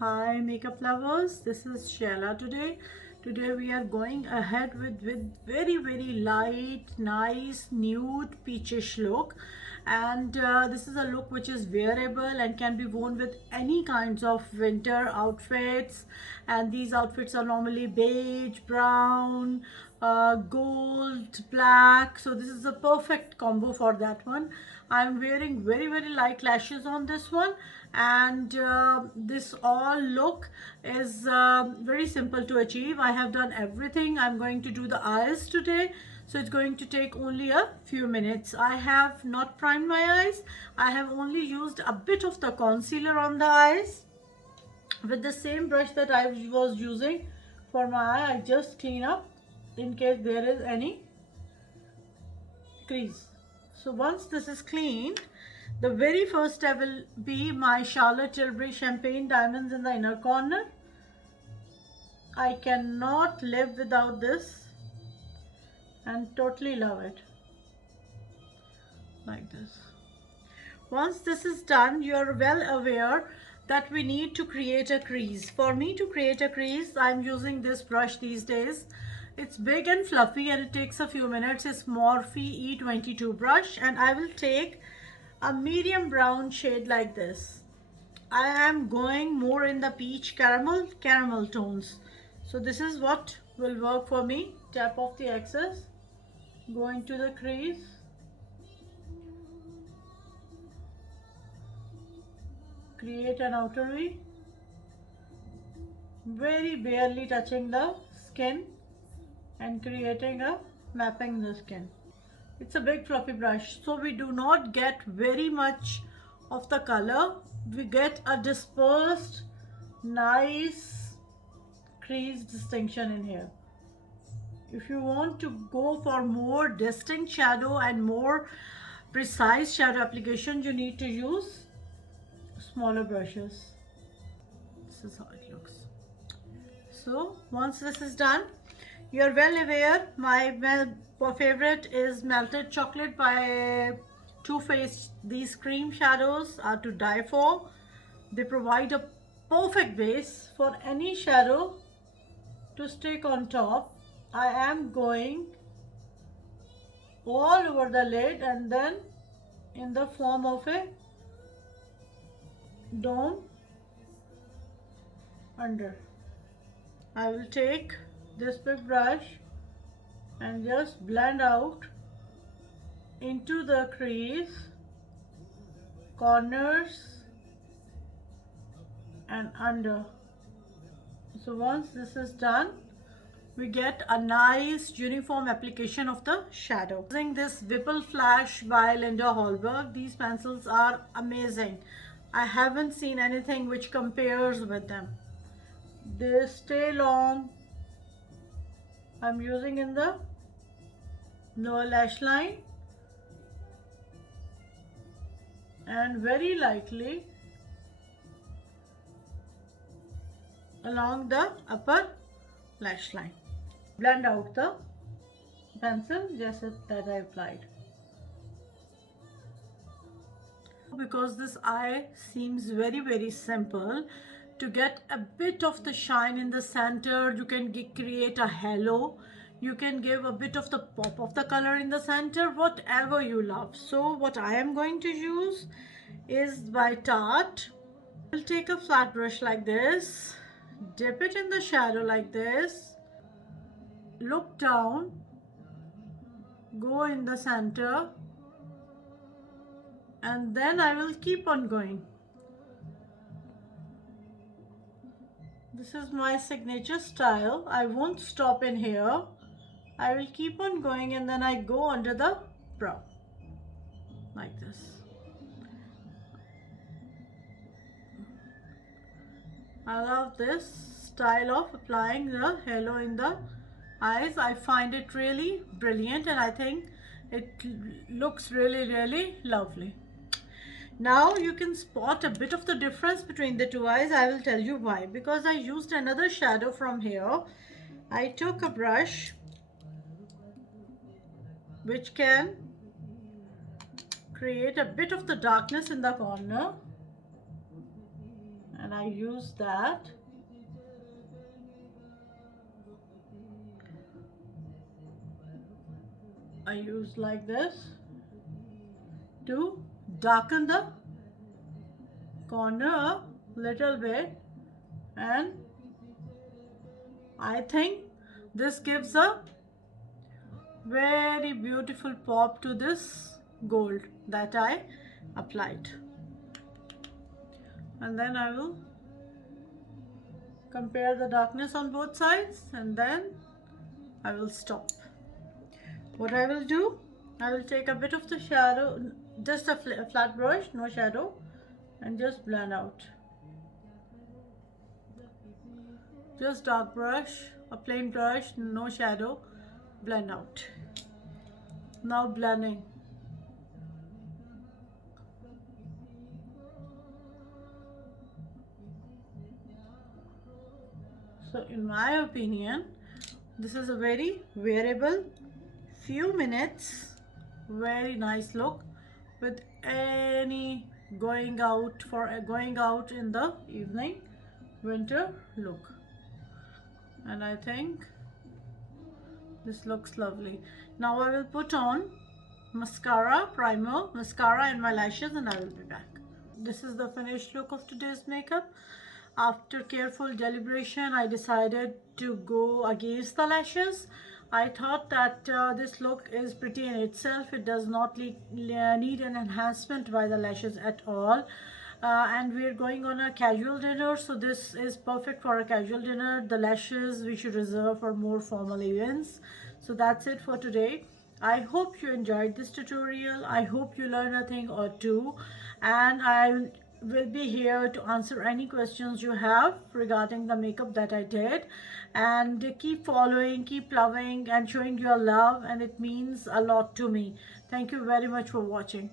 Hi makeup lovers, this is Shayla today. Today we are going ahead with very light, nice, nude, peachish look. And this is a look which is wearable and can be worn with any kinds of winter outfits. And these outfits are normally beige, brown, gold, black. So this is a perfect combo for that one. I'm wearing very light lashes on this one, and this all look is very simple to achieve. I have done everything. I'm going to do the eyes today, so it's going to take only a few minutes. I have not primed my eyes. I have only used a bit of the concealer on the eyes with the same brush that I was using for my eye. I just clean up in case there is any crease. So once this is cleaned, the very first step will be my Charlotte Tilbury Champagne Diamonds in the inner corner. I cannot live without this and totally love it. Like this. Once this is done, you are well aware that we need to create a crease. For me to create a crease, I'm using this brush these days. It's big and fluffy and it takes a few minutes. It's Morphe E22 brush, and I will take a medium brown shade like this. I am going more in the peach caramel tones. So this is what will work for me. Tap off the excess, go into the crease, create an outer V, very barely touching the skin and creating a mapping the skin. It's a big fluffy brush, so we do not get very much of the color. We get a dispersed, nice crease distinction in here. If you want to go for more distinct shadow and more precise shadow application, you need to use smaller brushes. This is how it looks. So once this is done, you are well aware my favorite is Melted Chocolate by Too Faced. These cream shadows are to die for. They provide a perfect base for any shadow to stick on top. I am going all over the lid and then in the form of a dome under. I will take this big brush and just blend out into the crease, corners and under. So once this is done, we get a nice uniform application of the shadow. Using this Whipple Flash by Linda Hallberg, these pencils are amazing. I haven't seen anything which compares with them. They stay long. I'm using in the lower lash line and very lightly along the upper lash line. Blend out the pencil just that I applied. Because this eye seems very simple, to get a bit of the shine in the center, you can create a halo. You can give a bit of the pop of the color in the center, whatever you love. So what I am going to use is by Tarte. I'll take a flat brush like this, dip it in the shadow like this, look down, go in the center, and then I will keep on going. This is my signature style. I won't stop in here. I will keep on going and then I go under the brow like this. I love this style of applying the halo in the eyes. I find it really brilliant and I think it looks really lovely. Now you can spot a bit of the difference between the two eyes. I will tell you why. Because I used another shadow from here. I took a brush which can create a bit of the darkness in the corner, and I use that. I use like this to darken the corner a little bit, and I think this gives a very beautiful pop to this gold that I applied. And then I will compare the darkness on both sides, and then I will stop. What I will do, I will take a bit of the shadow, just a flat brush, no shadow, and just blend out. Just dark brush, a plain brush, no shadow, blend out. Now blending. So in my opinion, this is a very wearable, few minutes, very nice look with any going out in the evening winter look. And I think this looks lovely. Now I will put on mascara, primer, mascara and my lashes, and I will be back. This is the finished look of today's makeup. After careful deliberation, I decided to go against the lashes. I thought that this look is pretty in itself. It does not need an enhancement by the lashes at all. And we're going on a casual dinner, so this is perfect for a casual dinner. The lashes we should reserve for more formal events. So that's it for today. I hope you enjoyed this tutorial. I hope you learned a thing or two, and I will be here to answer any questions you have regarding the makeup that I did. And keep following, keep loving and showing your love, and it means a lot to me. Thank you very much for watching.